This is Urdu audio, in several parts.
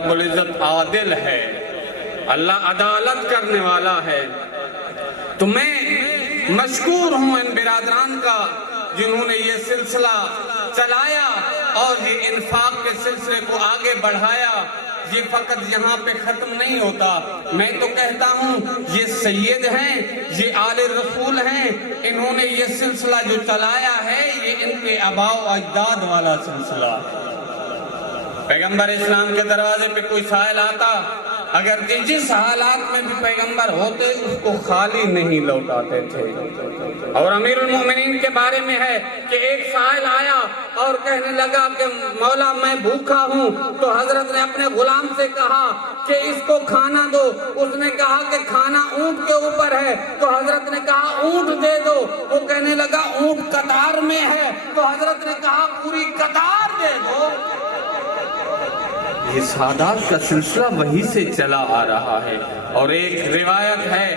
رب العزت عادل ہے، اللہ عدالت کرنے والا ہے۔ تو میں مشکور ہوں ان برادران کا جنہوں نے یہ سلسلہ چلایا اور یہ انفاق کے سلسلے کو آگے بڑھایا۔ یہ فقط یہاں پہ ختم نہیں ہوتا، میں تو کہتا ہوں یہ سید ہیں، یہ آل رسول ہیں، انہوں نے یہ سلسلہ جو چلایا ہے یہ ان کے آباء و اجداد والا سلسلہ۔ پیغمبر اسلام کے دروازے پہ کوئی سائل آتا، اگر جس حالات میں بھی پیغمبر ہوتے اس کو خالی نہیں لوٹاتے تھے۔ اور امیر المومنین کے بارے میں ہے کہ ایک سائل آیا اور کہنے لگا کہ مولا میں بھوکا ہوں، تو حضرت نے اپنے غلام سے کہا کہ اس کو کھانا دو۔ اس نے کہا کہ کھانا اونٹ کے اوپر ہے، تو حضرت نے کہا اونٹ دے دو۔ وہ کہنے لگا اونٹ قطار میں ہے، تو حضرت نے کہا پوری قطار دے دو۔ یہ سادات کا سلسلہ وہی سے چلا آ رہا ہے۔ اور ایک روایت ہے،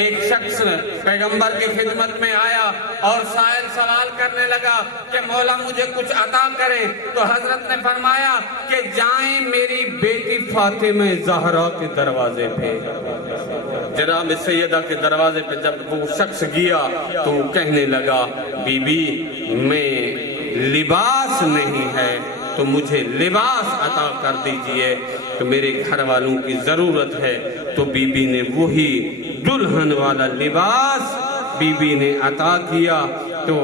ایک شخص پیغمبر کی خدمت میں آیا اور سائل سوال کرنے لگا کہ مولا مجھے کچھ عطا کریں، تو حضرت نے فرمایا کہ جائیں میری بیٹی فاطمہ زہرا کے دروازے پہ۔ جناب سیدہ کے دروازے پہ جب وہ شخص گیا تو وہ کہنے لگا بی بی میں لباس نہیں ہے تو مجھے لباس عطا کر دیجئے، تو میرے گھر والوں کی ضرورت ہے۔ تو بی بی نے وہی دلہن والا لباس بی بی نے عطا کیا۔ تو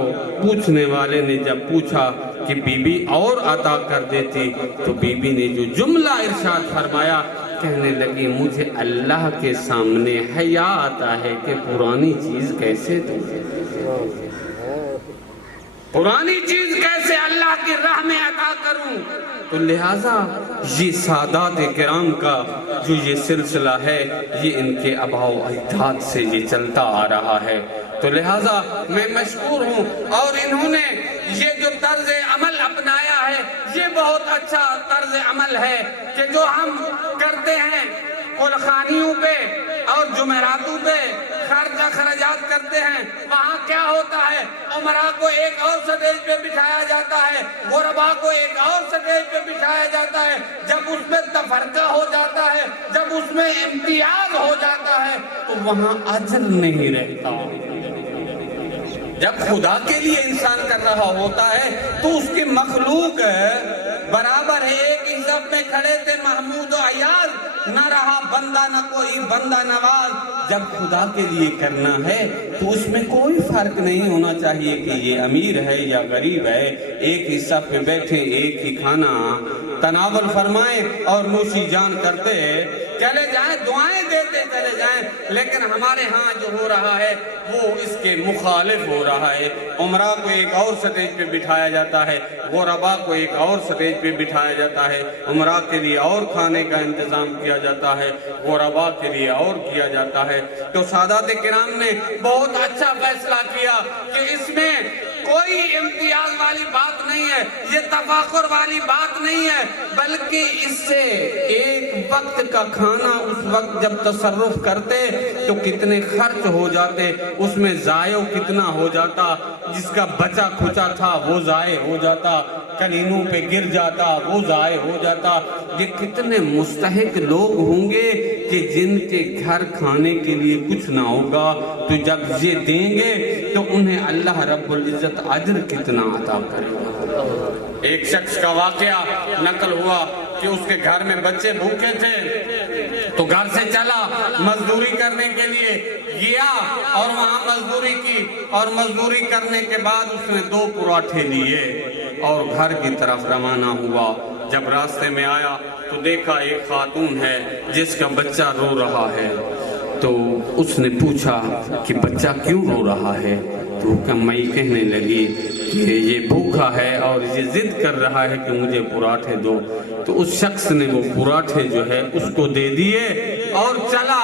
پوچھنے والے نے جب پوچھا کہ بی بی اور عطا کر دیتی، تو بی بی نے جو جملہ ارشاد فرمایا، کہنے لگی مجھے اللہ کے سامنے حیا آتا ہے کہ پرانی چیز کیسے دوں، پرانی چیز کیسے اللہ کی راہ میں عطا کروں۔ تو لہٰذا یہ سادات کرام کا جو یہ سلسلہ ہے یہ ان کے آباء و اجداد سے یہ چلتا آ رہا ہے۔ تو لہٰذا میں مشکور ہوں، اور انہوں نے یہ جو طرز عمل اپنایا ہے یہ بہت اچھا طرز عمل ہے کہ جو ہم کرتے ہیں کلخانیوں پہ اور جمعراتوں پہ خرچہ خراجات کرتے ہیں، وہاں کیا ہوتا ہے عمرہ کو ایک اور سٹیج پہ بٹھایا جاتا ہے، غربا کو ایک اور سٹیج پہ بٹھایا جاتا ہے۔ جب اس میں تفرقہ ہو جاتا ہے، جب اس میں امتیاز ہو جاتا ہے تو وہاں اجر نہیں رہتا۔ جب خدا کے لیے انسان کر رہا ہوتا ہے تو اس کی مخلوق برابر ہے۔ ایک حزب میں کھڑے تھے محمود و عیاض، نہ رہا بندہ نہ کوئی بندہ نواز۔ جب خدا کے لیے کرنا ہے تو اس میں کوئی فرق نہیں ہونا چاہیے کہ یہ امیر ہے یا غریب ہے۔ ایک حصہ پہ بیٹھے ایک ہی کھانا تناول فرمائیں اور نوشی جان کرتے چلے جائیں، دعائیں دیتے چلے جائیں، لیکن ہمارے ہاں جو ہو رہا ہے وہ اس کے مخالف ہو رہا ہے۔ عمرہ کو ایک اور سٹیج پہ بٹھایا جاتا ہے، غربا کو ایک اور سٹیج پہ بٹھایا جاتا ہے، عمرہ کے لیے اور کھانے کا انتظام کیا جاتا ہے، غربا کے لیے اور کیا جاتا ہے۔ تو سادات کرام نے بہت اچھا فیصلہ کیا کہ اس میں کوئی امتیاز والی بات نہیں ہے، یہ تفاخر والی بات نہیں ہے، بلکہ اس سے ایک وقت کا کھانا اس وقت جب تصرف کرتے تو کتنے خرچ ہو جاتے، اس میں ضائع کتنا ہو جاتا، جس کا بچا کھچا تھا وہ ضائع ہو جاتا، کلینوں پہ گر جاتا وہ ضائع ہو جاتا۔ یہ کتنے مستحق لوگ ہوں گے کہ جن کے گھر کھانے کے لیے کچھ نہ ہوگا، تو جب یہ دیں گے تو انہیں اللہ رب العزت اجر کتنا عطا کرے گا۔ ایک شخص کا واقعہ نقل ہوا کہ اس کے گھر میں بچے بھوکے تھے، تو گھر سے چلا مزدوری کرنے کے لیے گیا اور وہاں مزدوری کی، اور مزدوری کرنے کے بعد اس نے 2 پراٹھے لیے اور گھر کی طرف روانہ ہوا۔ جب راستے میں آیا تو دیکھا ایک خاتون ہے جس کا بچہ رو رہا ہے، تو اس نے پوچھا کہ بچہ کیوں رو رہا ہے؟ تو کمائی کہنے لگی کہ یہ بھوکا ہے اور یہ ضد کر رہا ہے کہ مجھے پراٹھے دو۔ تو اس شخص نے وہ پراٹھے جو ہے اس کو دے دیے اور چلا،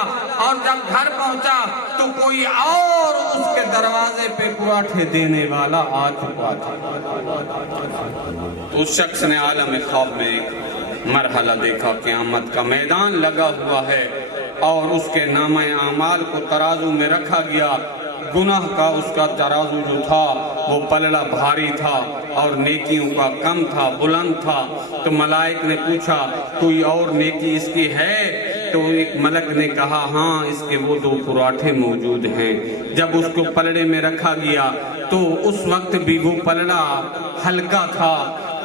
اور جب گھر پہنچا تو کوئی اور اس کے دروازے پہ پراٹھے دینے والا آ چکا تھا۔ تو اس شخص نے عالم خواب میں ایک مرحلہ دیکھا، قیامت کا میدان لگا ہوا ہے اور اس کے نامہ اعمال کو ترازو میں رکھا گیا، گناہ کا اس کا ترازو جو تھا وہ پلڑا بھاری تھا اور نیکیوں کا کم تھا، بلند تھا۔ تو ملائک نے پوچھا کوئی اور نیکی اس کی ہے؟ تو ایک ملک نے کہا ہاں، اس کے وہ 2 پراٹھے موجود ہیں۔ جب اس کو پلڑے میں رکھا گیا تو اس وقت بھی وہ پلڑا ہلکا تھا،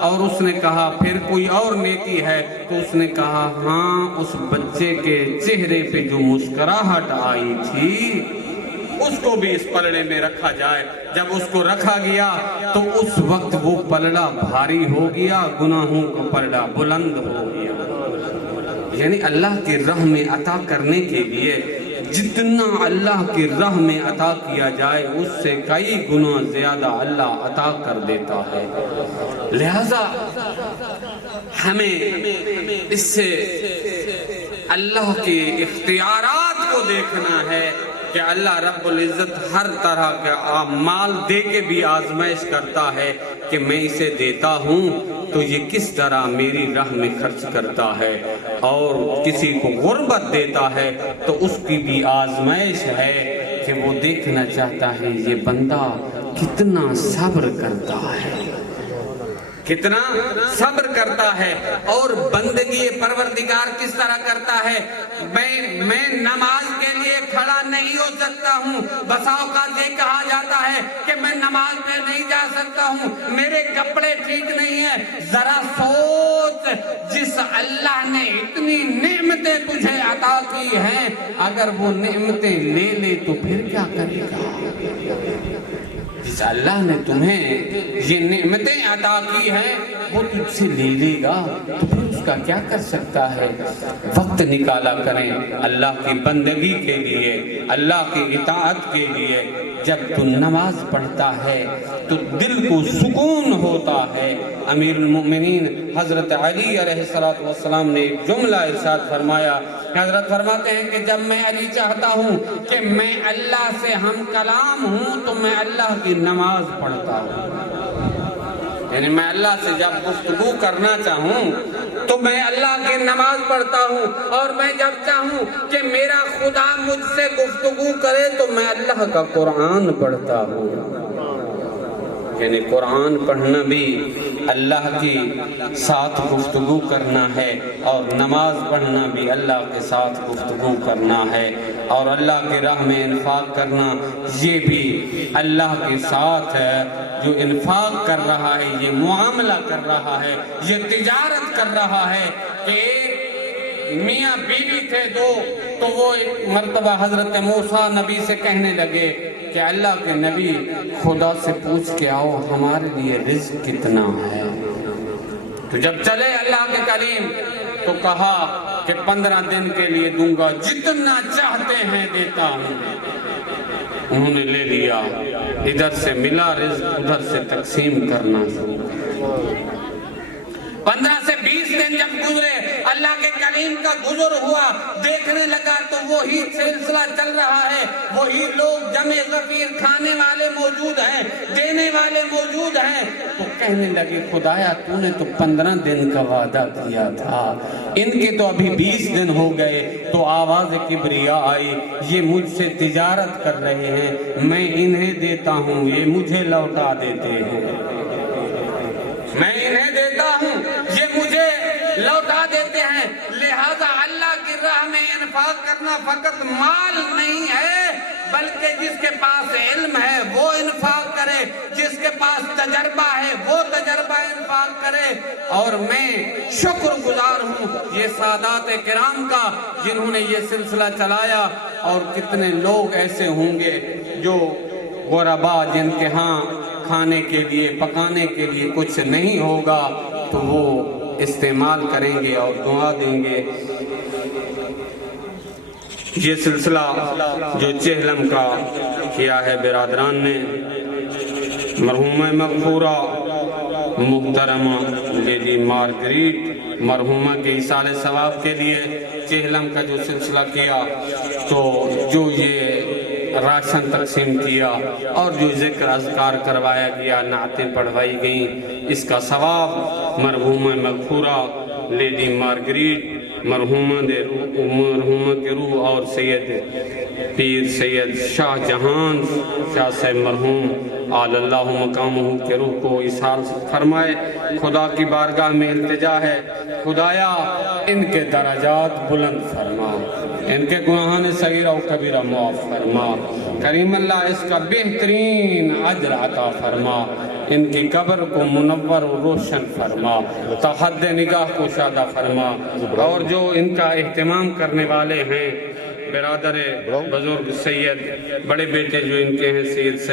اور اس نے کہا پھر کوئی اور نیکی ہے؟ تو اس نے کہا ہاں، اس بچے کے چہرے پہ جو مسکراہٹ آئی تھی اس کو بھی اس پلڑے میں رکھا جائے۔ جب اس کو رکھا گیا تو اس وقت وہ پلڑا بھاری ہو گیا، گناہوں کا پلڑا بلند ہو گیا۔ یعنی اللہ کی راہ میں عطا کرنے کے لیے جتنا اللہ کی راہ میں عطا کیا جائے اس سے کئی گنا زیادہ اللہ عطا کر دیتا ہے۔ لہذا ہمیں اس سے اللہ کے اختیارات کو دیکھنا ہے کہ اللہ رب العزت ہر طرح کا مال دے کے بھی آزمائش کرتا ہے کہ میں اسے دیتا ہوں تو یہ کس طرح میری راہ میں خرچ کرتا ہے، اور کسی کو غربت دیتا ہے تو اس کی بھی آزمائش ہے کہ وہ دیکھنا چاہتا ہے یہ بندہ کتنا صبر کرتا ہے، کتنا صبر کرتا ہے، اور بندگی پروردگار کس طرح کرتا ہے۔ میں نماز کے لیے کھڑا نہیں ہو سکتا ہوں، بسا اوقات یہ کہا جاتا ہے کہ میں نماز پہ نہیں جا سکتا ہوں، میرے کپڑے ٹھیک نہیں ہیں۔ ذرا سوچ، جس اللہ نے اتنی نعمتیں تجھے عطا کی ہیں، اگر وہ نعمتیں لے لے تو پھر کیا کرے گا؟ جس اللہ نے تمہیں یہ نعمتیں عطا کی ہیں وہ تجھ سے لے لے گا تو پھر اس کا کیا کر سکتا ہے؟ وقت نکالا کریں اللہ کی بندگی کے لیے، اللہ کی اطاعت کے لیے۔ جب تو نماز پڑھتا ہے تو دل کو سکون ہوتا ہے۔ امیر المؤمنین حضرت علی علیہ السلام نے ایک جملہ ارشاد فرمایا، حضرت فرماتے ہیں کہ جب میں علی چاہتا ہوں کہ میں اللہ سے ہم کلام ہوں تو میں اللہ کی نماز پڑھتا ہوں، یعنی میں اللہ سے جب گفتگو کرنا چاہوں تو میں اللہ کی نماز پڑھتا ہوں، اور میں جب چاہوں کہ میرا خدا مجھ سے گفتگو کرے تو میں اللہ کا قرآن پڑھتا ہوں۔ یعنی قرآن پڑھنا بھی اللہ کی ساتھ گفتگو کرنا ہے، اور نماز پڑھنا بھی اللہ کے ساتھ گفتگو کرنا ہے، اور اللہ کی راہ میں انفاق کرنا یہ بھی اللہ کے ساتھ ہے۔ جو انفاق کر رہا ہے، یہ معاملہ کر رہا ہے، یہ تجارت کر رہا ہے۔ کہ میاں بیوی تھے 2، تو وہ ایک مرتبہ حضرت موسیٰ نبی سے کہنے لگے کہ اللہ کے نبی خدا سے پوچھ کے آؤ ہمارے لیے رزق کتنا ہے۔ تو جب چلے اللہ کے کلیم تو کہا کہ 15 دن کے لیے دوں گا، جتنا چاہتے ہیں دیتا ہوں۔ انہوں نے لے لیا، ادھر سے ملا رزق، ادھر سے تقسیم کرنا شروع۔ 15 سے 20 دن جب گزرے، اللہ کے کلیم کا گزر ہوا، دیکھنے لگا تو وہی سلسلہ چل رہا ہے، وہی لوگ جمع غفیر، کھانے والے موجود ہیں، دینے والے موجود ہیں۔ تو کہنے لگے خدایا تو نے تو 15 دن کا وعدہ کیا تھا، ان کے تو ابھی 20 دن ہو گئے۔ تو آواز کبریا آئی، یہ مجھ سے تجارت کر رہے ہیں، میں انہیں دیتا ہوں، یہ مجھے لوٹا دیتے ہیں، میں انہیں دیتا ہوں، یہ مجھے لوٹا دیتے ہیں۔ لہذا اللہ کی راہ میں انفاق کرنا فقط مال نہیں ہے، بلکہ جس کے پاس علم ہے وہ انفاق کرے، جس کے پاس تجربہ ہے وہ تجربہ انفاق کرے۔ اور میں شکر گزار ہوں یہ سادات کرام کا جنہوں نے یہ سلسلہ چلایا، اور کتنے لوگ ایسے ہوں گے جو غربا جن کے ہاں کھانے کے لیے، پکانے کے لیے کچھ نہیں ہوگا تو وہ استعمال کریں گے اور دعا دیں گے۔ یہ سلسلہ جو چہلم کا کیا ہے برادران نے، مرحومہ مغفورہ محترمہ لیڈی مارگریٹ مرحومہ کے ایصال ثواب کے لیے چہلم کا جو سلسلہ کیا، تو جو یہ راشن تقسیم کیا اور جو ذکر اذکار کروایا گیا، نعتیں پڑھوائی گئیں، اس کا ثواب مرحومہ مغفورہ لیڈی مارگریٹ مرحومہ کی روح اور سید پیر سید شاہ جہان شاہ سے مرحوم آل اللہ مقامہ کے روح کو ایصال فرمائے۔ خدا کی بارگاہ میں التجا ہے، خدایا ان کے درجات بلند فرما، ان کے گناہان صغیرہ و کبیرہ معاف فرما، کریم اللہ اس کا بہترین اجر عطا فرما، ان کی قبر کو منور و روشن فرما، تا حد نگاہ کو شادہ فرما، اور جو ان کا اہتمام کرنے والے ہیں برادر بزرگ سید، بڑے بیٹے جو ان کے ہیں سید